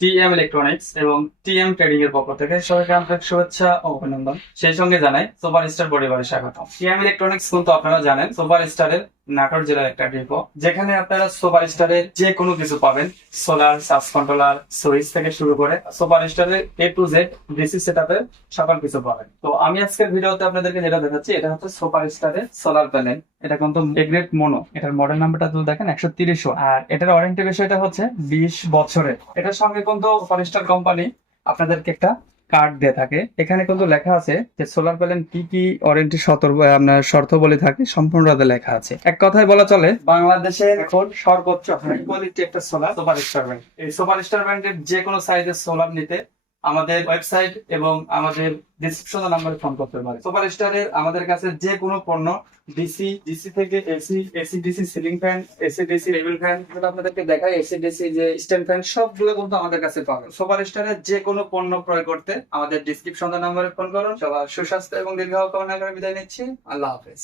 TM electronics এবং TM trading এর পক্ষ থেকে সবাইকে আন্তরিক শুভেচ্ছা ও অভিনন্দন। সেই সঙ্গে জানাই সুপার স্টার পরিবারে স্বাগত টিএম ইলেকট্রনিক্স কিন্তু আপনারা জানেন সুপার স্টারের নাটোর জেলার একটা ডিপো যেখানে আপনারা সুপার স্টারের যে কোনো কিছু পাবেন। সোলার সাবস কন্ট্রোলার সুইচ থেকে শুরু করে সুপার স্টারের এ টু জেড ডিসি সেটআপের সকল কিছু পাবেন। তো আমি আজকের ভিডিওতে আপনাদেরকে যেটা দেখাচ্ছি, এটা হচ্ছে সুপার স্টারের সোলার প্যানেল এটা কিন্তু এগ্রেড মনো। এটার মডেল নাম্বারটা যদি দেখেন, একশো তিরিশ আর এটার ওয়ারেন্টি বিষয়টা হচ্ছে বিশ বছরের। এটার সঙ্গে কিন্তু ফরেস্টার কোম্পানি আপনাদেরকে একটা কার্ড দিয়ে থাকে। এখানে কিন্তু লেখা আছে যে সোলার প্যানেল কি কি ওয়ারেন্টি সতর্ক আপনার শর্ত বলে থাকে সম্পূর্ণটা লেখা আছে। এক কথায় বলা চলে বাংলাদেশে এখন সর্বোচ্চ কোয়ালিটি একটা সোলার সুপার স্টার ব্র্যান্ড এই সুপার স্টার ব্র্যান্ডের যে কোনো সাইজের সোলার নিতে আমাদের ওয়েবসাইট এবং আমাদের ডিসক্রিপশন নাম্বারে ফোন করতে পারে। সুপার স্টারের আমাদের কাছে যে কোনো পণ্য ডিসি ডিসি থেকে AC AC DC ceiling fan AC DC table fan যেটা আপনাদেরকে দেখাই এসি ডিসি যে স্ট্যান্ড ফ্যান সবগুলো কিন্তু আমাদের কাছে পাবেন। সুপার স্টারের যে কোনো পণ্য ক্রয় করতে আমাদের ডিসক্রিপশন নাম্বারে ফোন করুন। সবার সুস্বাস্থ্য এবং দীর্ঘ কামনা করে বিদায় নিচ্ছি। আল্লাহ হাফেজ।